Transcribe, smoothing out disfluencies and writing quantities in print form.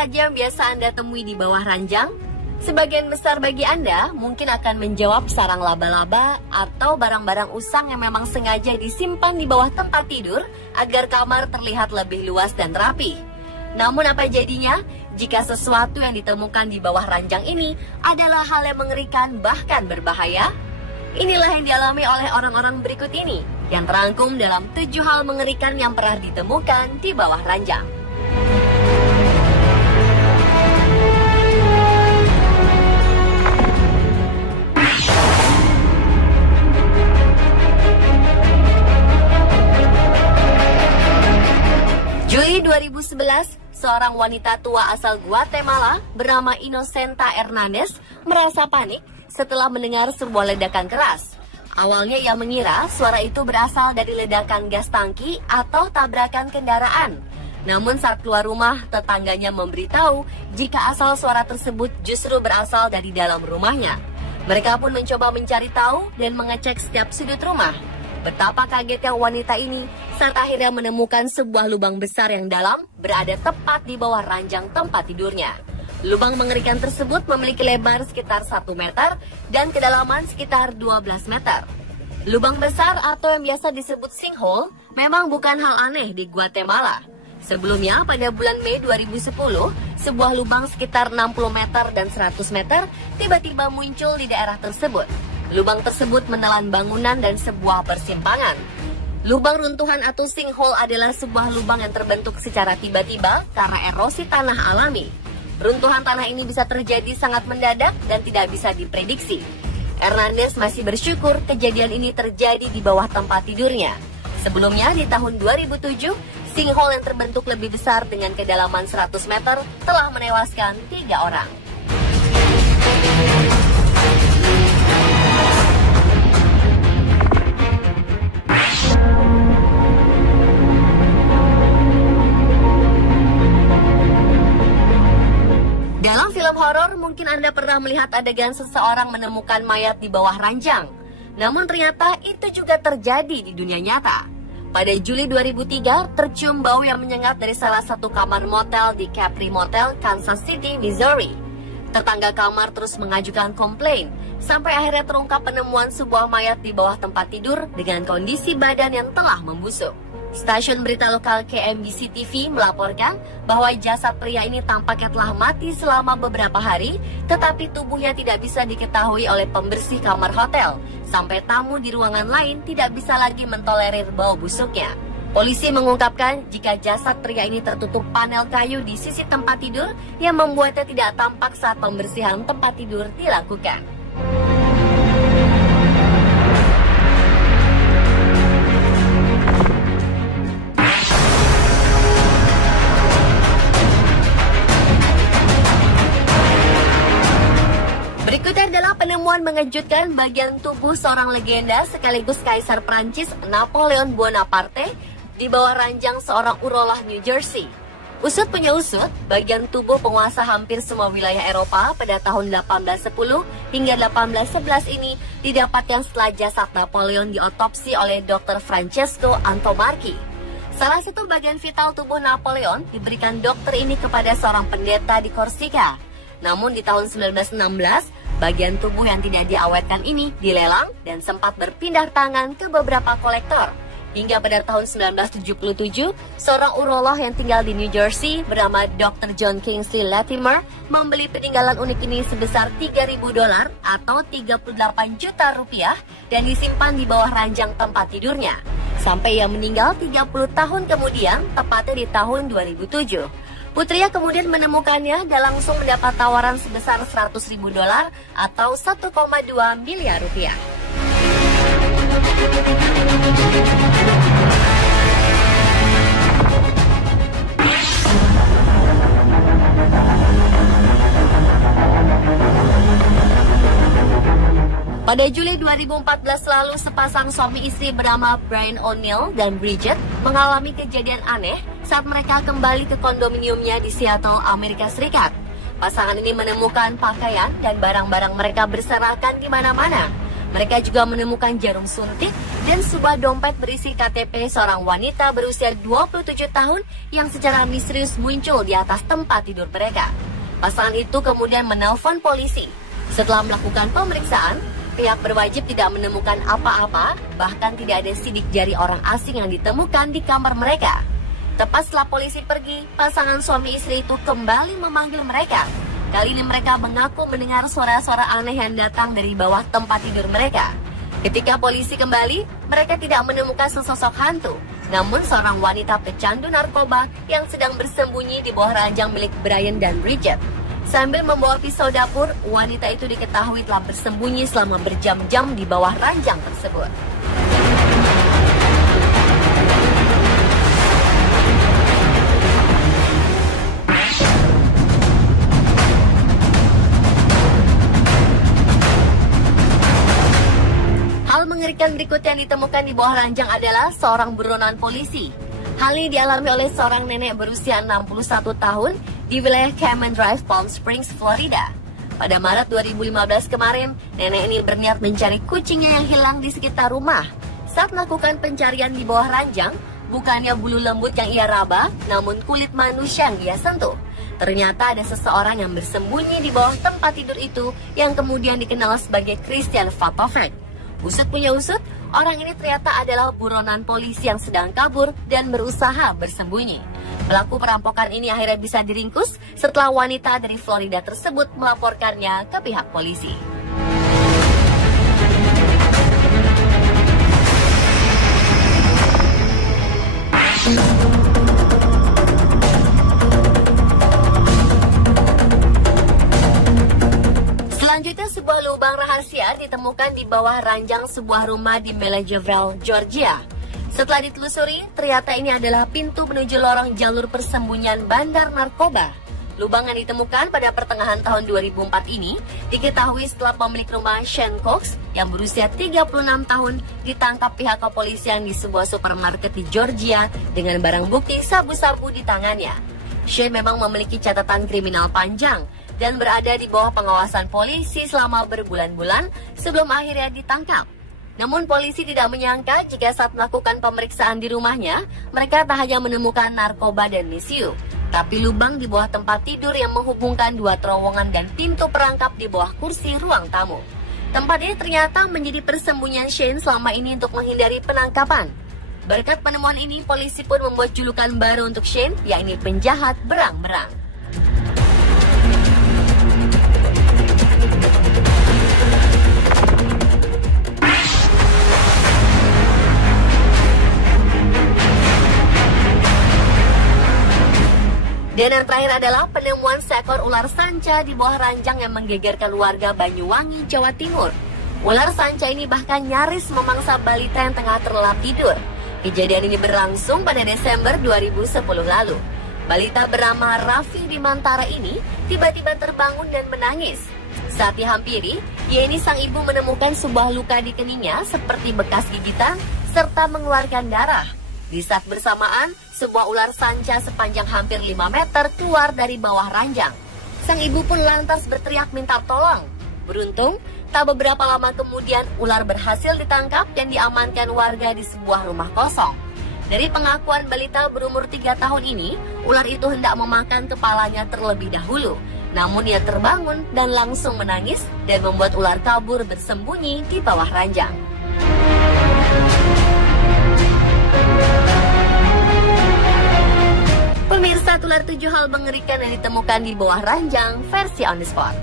saja yang biasa Anda temui di bawah ranjang? Sebagian besar bagi Anda mungkin akan menjawab sarang laba-laba atau barang-barang usang yang memang sengaja disimpan di bawah tempat tidur agar kamar terlihat lebih luas dan rapi. Namun apa jadinya jika sesuatu yang ditemukan di bawah ranjang ini adalah hal yang mengerikan bahkan berbahaya? Inilah yang dialami oleh orang-orang berikut ini yang terangkum dalam 7 hal mengerikan yang pernah ditemukan di bawah ranjang. Juli 2011, seorang wanita tua asal Guatemala bernama Inocenta Hernandez merasa panik setelah mendengar sebuah ledakan keras. Awalnya ia mengira suara itu berasal dari ledakan gas tangki atau tabrakan kendaraan. Namun saat keluar rumah, tetangganya memberitahu jika asal suara tersebut justru berasal dari dalam rumahnya. Mereka pun mencoba mencari tahu dan mengecek setiap sudut rumah. Betapa kagetnya wanita ini saat akhirnya menemukan sebuah lubang besar yang dalam berada tepat di bawah ranjang tempat tidurnya. Lubang mengerikan tersebut memiliki lebar sekitar 1 meter dan kedalaman sekitar 12 meter. Lubang besar atau yang biasa disebut sinkhole memang bukan hal aneh di Guatemala. Sebelumnya pada bulan Mei 2010, sebuah lubang sekitar 60 meter dan 100 meter tiba-tiba muncul di daerah tersebut. Lubang tersebut menelan bangunan dan sebuah persimpangan. Lubang runtuhan atau sinkhole adalah sebuah lubang yang terbentuk secara tiba-tiba karena erosi tanah alami. Runtuhan tanah ini bisa terjadi sangat mendadak dan tidak bisa diprediksi. Hernandez masih bersyukur kejadian ini terjadi di bawah tempat tidurnya. Sebelumnya di tahun 2007, sinkhole yang terbentuk lebih besar dengan kedalaman 100 meter telah menewaskan 3 orang. Dalam film horor, mungkin Anda pernah melihat adegan seseorang menemukan mayat di bawah ranjang. Namun ternyata itu juga terjadi di dunia nyata. Pada Juli 2003, tercium bau yang menyengat dari salah satu kamar motel di Capri Motel, Kansas City, Missouri. Tetangga kamar terus mengajukan komplain, sampai akhirnya terungkap penemuan sebuah mayat di bawah tempat tidur dengan kondisi badan yang telah membusuk. Stasiun berita lokal KMBC TV melaporkan bahwa jasad pria ini tampaknya telah mati selama beberapa hari, tetapi tubuhnya tidak bisa diketahui oleh pembersih kamar hotel, sampai tamu di ruangan lain tidak bisa lagi mentolerir bau busuknya. Polisi mengungkapkan jika jasad pria ini tertutup panel kayu di sisi tempat tidur yang membuatnya tidak tampak saat pembersihan tempat tidur dilakukan. Berikutnya adalah penemuan mengejutkan bagian tubuh seorang legenda sekaligus Kaisar Prancis Napoleon Bonaparte di bawah ranjang seorang urolog New Jersey. Usut punya usut, bagian tubuh penguasa hampir semua wilayah Eropa pada tahun 1810 hingga 1811 ini didapatkan setelah jasad Napoleon diotopsi oleh Dr. Francesco Antomarchi. Salah satu bagian vital tubuh Napoleon diberikan dokter ini kepada seorang pendeta di Korsika. Namun di tahun 1916, bagian tubuh yang tidak diawetkan ini dilelang dan sempat berpindah tangan ke beberapa kolektor. Hingga pada tahun 1977, seorang urolog yang tinggal di New Jersey bernama Dr. John Kingsley Latimer membeli peninggalan unik ini sebesar $3.000 atau 38 juta rupiah dan disimpan di bawah ranjang tempat tidurnya. Sampai ia meninggal 30 tahun kemudian, tepatnya di tahun 2007. Putria kemudian menemukannya dan langsung mendapat tawaran sebesar $100.000 atau 1,2 miliar rupiah. Pada Juli 2014 lalu, sepasang suami istri bernama Brian O'Neill dan Bridget mengalami kejadian aneh saat mereka kembali ke kondominiumnya di Seattle, Amerika Serikat. Pasangan ini menemukan pakaian dan barang-barang mereka berserakan di mana-mana. Mereka juga menemukan jarum suntik dan sebuah dompet berisi KTP seorang wanita berusia 27 tahun yang secara misterius muncul di atas tempat tidur mereka. Pasangan itu kemudian menelpon polisi. Setelah melakukan pemeriksaan, pihak berwajib tidak menemukan apa-apa, bahkan tidak ada sidik jari orang asing yang ditemukan di kamar mereka. Tepat setelah polisi pergi, pasangan suami istri itu kembali memanggil mereka. Kali ini mereka mengaku mendengar suara-suara aneh yang datang dari bawah tempat tidur mereka. Ketika polisi kembali, mereka tidak menemukan sesosok hantu, namun seorang wanita pecandu narkoba yang sedang bersembunyi di bawah ranjang milik Brian dan Bridget. Sambil membawa pisau dapur, wanita itu diketahui telah bersembunyi selama berjam-jam di bawah ranjang tersebut. Hal mengerikan berikut yang ditemukan di bawah ranjang adalah seorang buronan polisi. Hal ini dialami oleh seorang nenek berusia 61 tahun di wilayah Cayman Drive, Palm Springs, Florida. Pada Maret 2015 kemarin, nenek ini berniat mencari kucingnya yang hilang di sekitar rumah. Saat melakukan pencarian di bawah ranjang, bukannya bulu lembut yang ia raba, namun kulit manusia yang ia sentuh. Ternyata ada seseorang yang bersembunyi di bawah tempat tidur itu yang kemudian dikenal sebagai Christian Vatovec. Usut punya usut, orang ini ternyata adalah buronan polisi yang sedang kabur dan berusaha bersembunyi. Pelaku perampokan ini akhirnya bisa diringkus setelah wanita dari Florida tersebut melaporkannya ke pihak polisi. Selanjutnya, sebuah lubang rahasia ditemukan di bawah ranjang sebuah rumah di Milledgeville, Georgia. Setelah ditelusuri, ternyata ini adalah pintu menuju lorong jalur persembunyian bandar narkoba. Lubang yang ditemukan pada pertengahan tahun 2004 ini diketahui setelah pemilik rumah Shane Cox yang berusia 36 tahun ditangkap pihak kepolisian di sebuah supermarket di Georgia dengan barang bukti sabu-sabu di tangannya. Shane memang memiliki catatan kriminal panjang dan berada di bawah pengawasan polisi selama berbulan-bulan sebelum akhirnya ditangkap. Namun polisi tidak menyangka jika saat melakukan pemeriksaan di rumahnya, mereka tak hanya menemukan narkoba dan misiu, tapi lubang di bawah tempat tidur yang menghubungkan dua terowongan dan pintu perangkap di bawah kursi ruang tamu. Tempat ini ternyata menjadi persembunyian Shane selama ini untuk menghindari penangkapan. Berkat penemuan ini, polisi pun membuat julukan baru untuk Shane, yakni penjahat berang-berang. Dan yang terakhir adalah penemuan seekor ular sanca di bawah ranjang yang menggegerkan warga Banyuwangi, Jawa Timur. Ular sanca ini bahkan nyaris memangsa balita yang tengah terlelap tidur. Kejadian ini berlangsung pada Desember 2010 lalu. Balita bernama Raffi Bimantara ini tiba-tiba terbangun dan menangis. Saat dihampiri, sang ibu menemukan sebuah luka di keningnya seperti bekas gigitan serta mengeluarkan darah. Di saat bersamaan, sebuah ular sanca sepanjang hampir 5 meter keluar dari bawah ranjang. Sang ibu pun lantas berteriak minta tolong. Beruntung, tak beberapa lama kemudian ular berhasil ditangkap dan diamankan warga di sebuah rumah kosong. Dari pengakuan balita berumur 3 tahun ini, ular itu hendak memakan kepalanya terlebih dahulu. Namun ia terbangun dan langsung menangis dan membuat ular kabur bersembunyi di bawah ranjang. Pemirsa, tular 7 hal mengerikan yang ditemukan di bawah ranjang versi On The Spot.